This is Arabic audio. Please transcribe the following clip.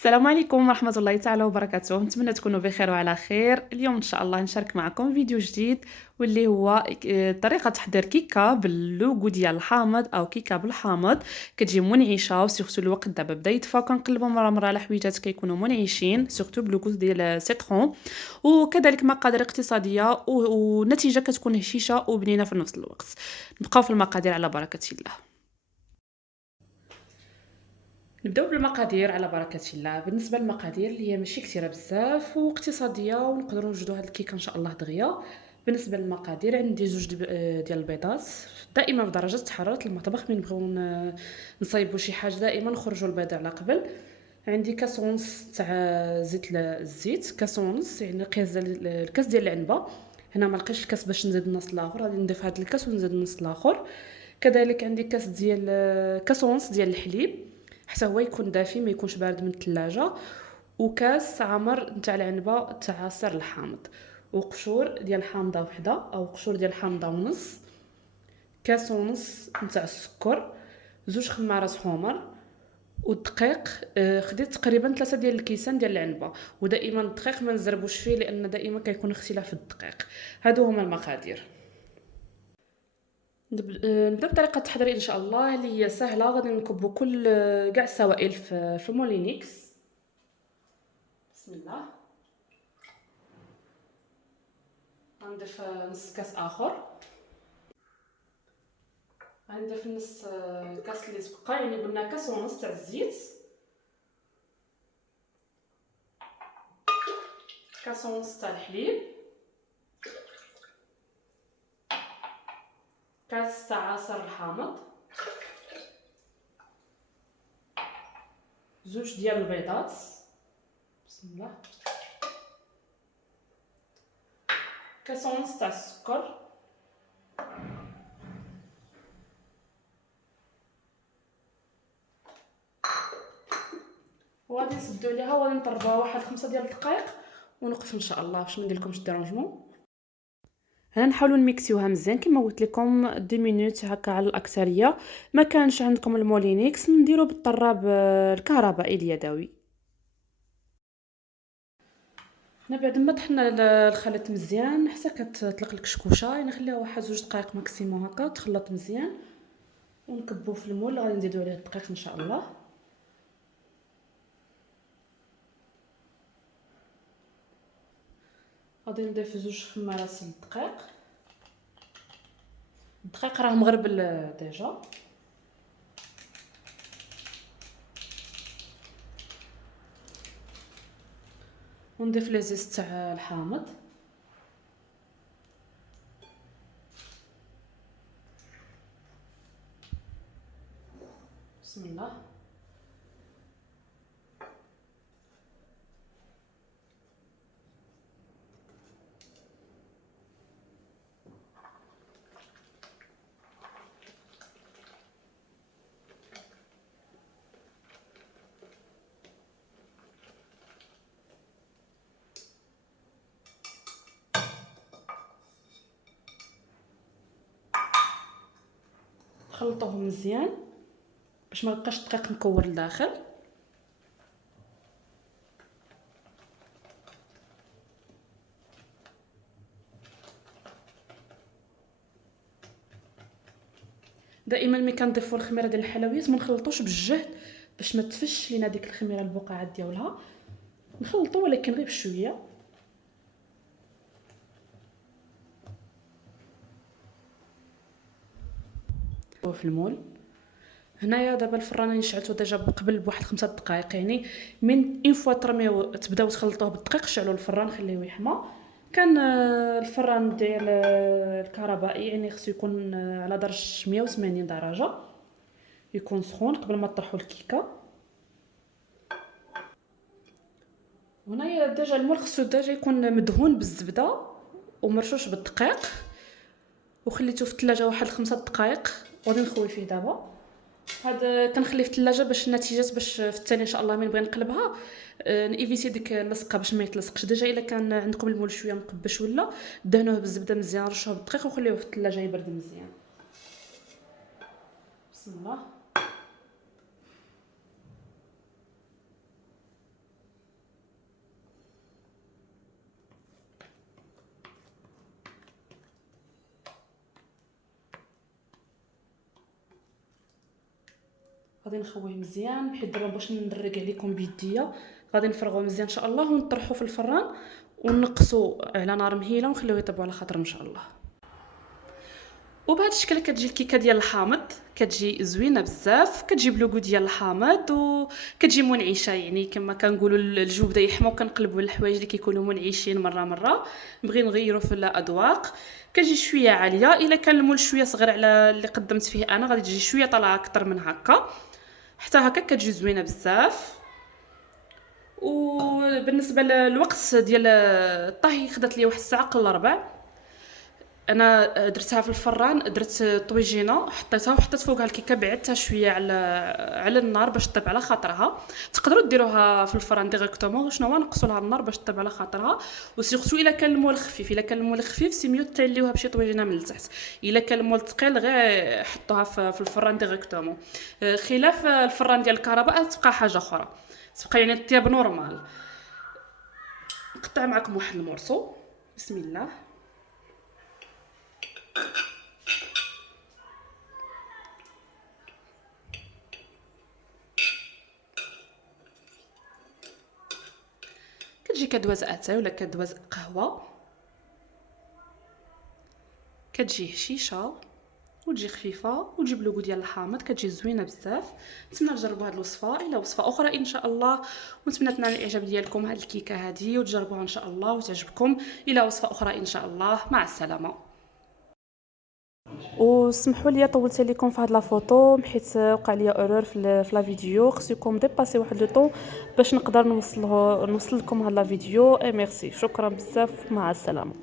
السلام عليكم ورحمة الله تعالى وبركاته، نتمنى تكونوا بخير وعلى خير. اليوم إن شاء الله نشارك معكم فيديو جديد واللي هو طريقة تحضير كيكة باللوغو ديال الحامض أو كيكة بالحامض. كتجي منعشة وسيرتو الوقت دابا بدا يطفى، وكنقلبوا مرة على حويجات كيكونوا منعشين سيرتو باللوغو ديال سيترون، وكذلك مقادير اقتصادية ونتيجة كتكون هشيشة وبنينة في نفس الوقت. نبقاو في المقادير على بركة الله. نبداو بالمقادير على بركة الله. بالنسبة للمقادير اللي هي ماشي كثيرة بزاف واقتصادية ونقدروا نوجدوا هاد الكيكة ان شاء الله دغيا. بالنسبة للمقادير عندي زوج ديال البيضات، دائما في درجة حرارة المطبخ. من نبغيو نصايبوا شي حاجة دائما نخرجوا البيض على قبل. عندي كاس ونص تاع الزيت، كاس ونص يعني قياس الكاس ديال العنبة. هنا ما لقيتش الكاس باش نزيد النص الاخر، غادي نضيف هذا الكاس ونزيد النص الاخر. كذلك عندي كاس ونص ديال الحليب، حتى هو يكون دافي ما يكونش بارد من الثلاجه. وكاس عمر نتاع العنبه تاع عصير الحامض، وقشور ديال حامضه وحده او قشور ديال حامضه ونص، كاس ونص نتاع السكر، زوج خمارات حمر، والدقيق. خديت تقريبا 3 ديال الكيسان ديال العنبه. ودائما الدقيق ما نزربوش فيه لان دائما كيكون اختلاف في الدقيق. هادو هما المقادير. نبدا بطريقه التحضير ان شاء الله اللي هي سهله. غادي نكبوا كل كاع السوائل في مولينيكس. بسم الله. غنضيف نص كاس اخر. غنضيف نص كاس اللي تبقى، يعني قلنا كاس ونص تاع الزيت، كاس ونص تاع الحليب، كاس تاع عصير الحامض، زوج ديال البيضات. بسم الله. كاس ونص تاع السكر، وغادي نسدو عليها وغادي نطربوها واحد 5 ديال الدقائق ونوقف ان شاء الله باش ما ندير لكمش ديرونجمون. هنا نحاولوا نميكسيوها مزيان كما قلت لكم 2 مينوت هكا على الاكثريه. ما كانش عندكم المولينيكس نديرو بالطراب الكهربائي اليدوي. هنا بعد ما طحنا الخليط مزيان حتى كتطلق الكشكوشه، يعني نخليها واحد 2 دقائق ماكسيموم هكا تخلط مزيان، ونكبوه في المول. غادي نزيدو عليه الدقيق ان شاء الله. غادي نضيف 2 خمارات الدقيق راه مغربل ديجا. ونضيف لي زيت تاع الحامض. بسم الله. خلطوهم مزيان باش ما يبقاش الدقيق مكور لداخل. دائما ملي كنضيفوا الخميره ديال الحلويات ما نخلطوش بالجهد باش ما تفش لينا ديك الخميره البقعات ديالها. نخلطوا ولكن غير بشويه. في المول هنايا دابا الفران اللي شعلته ديجا قبل بواحد 5 دقائق، يعني من اون فوا ترميو تبداو تخلطوه بالدقيق شعلوا الفران خليوه يحمى. كان الفران ديال الكهربائي يعني خصو يكون على درجه 180 درجه، يكون سخون قبل ما طرحوا الكيكه. هنايا ديجا المول خصو ديجا يكون مدهون بالزبده ومرشوش بالدقيق، وخليته في الثلاجه واحد 5 دقائق. غادي نخوي فيه دابا. هذا كنخليه في الثلاجه باش النتيجات باش في التالي ان شاء الله ملي نبغي نقلبها نيفيتي ديك اللصقه باش ما يتلصقش. ديجا الا كان عندكم المول شويه مقبش ولا دهنوه بالزبده مزيان، رشوه بالدقيق وخليوه في الثلاجه يبرد مزيان. بسم الله. غادي نخويه مزيان، حيت دابا باش ندرك عليكم بيديا غادي نفرغوه مزيان ان شاء الله ونطرحوه في الفران ونقصوا على نار مهيله ونخليوه يطيب على خاطر ان شاء الله. وبهذا الشكل كتجي الكيكه ديال الحامض، كتجي زوينه بزاف، كتجيب لوغو ديال الحامض وكتجي منعشه، يعني كما كنقولوا الجو بدا يحمى وكنقلبوا الحوايج اللي كيكونوا منعشين مره نبغي نغيروا في الاذواق. كتجي شويه عاليه، الا كان المول شويه صغير على اللي قدمت فيه انا غادي تجي شويه طالعه اكثر من هكا، حتى هكا كتجي زوينه بزاف. وبالنسبه للوقت ديال الطهي خدات لي واحد الساعه قل ربع. انا درتها في الفران، درت طويجينه حطيتها وحطيت فوقها الكيكه بعدتها شويه على النار باش طيب على خاطرها. تقدروا ديروها في الفران ديريكتومون، شنو هو نقصوا لها النار باش طيب على خاطرها. وسيرتو الا كان المول خفيف، الا كان المول خفيف سي ميو تعليوها بشي طويجينه من التحت. الا كان المول ثقيل غير حطوها في الفران ديريكتومون. خلاف الفران ديال الكهرباء تبقى حاجه اخرى، تبقى يعني الطياب نورمال. نقطع معكم واحد المورسو، بسم الله. كتجي كدواز اتاي ولا كدواز قهوه، كتجي هشيشه وتجي خفيفه وتجيب لوغو ديال الحامض، كتجي زوينه بزاف. نتمنى تجربوا هذه الوصفه الى وصفه اخرى ان شاء الله، ونتمنى تنال الاعجاب ديالكم هذه الكيكه هذه وتجربوها ان شاء الله وتعجبكم. الى وصفه اخرى ان شاء الله، مع السلامه. وسمحوا لي طولت عليكم في هذه لا فوتو حيت وقع لي اورور في لا فيديو، خصكم ديباسي واحد لو طون باش نقدر نوصل لكم هذا لا فيديو. ميرسي، شكرا بزاف، مع السلامه.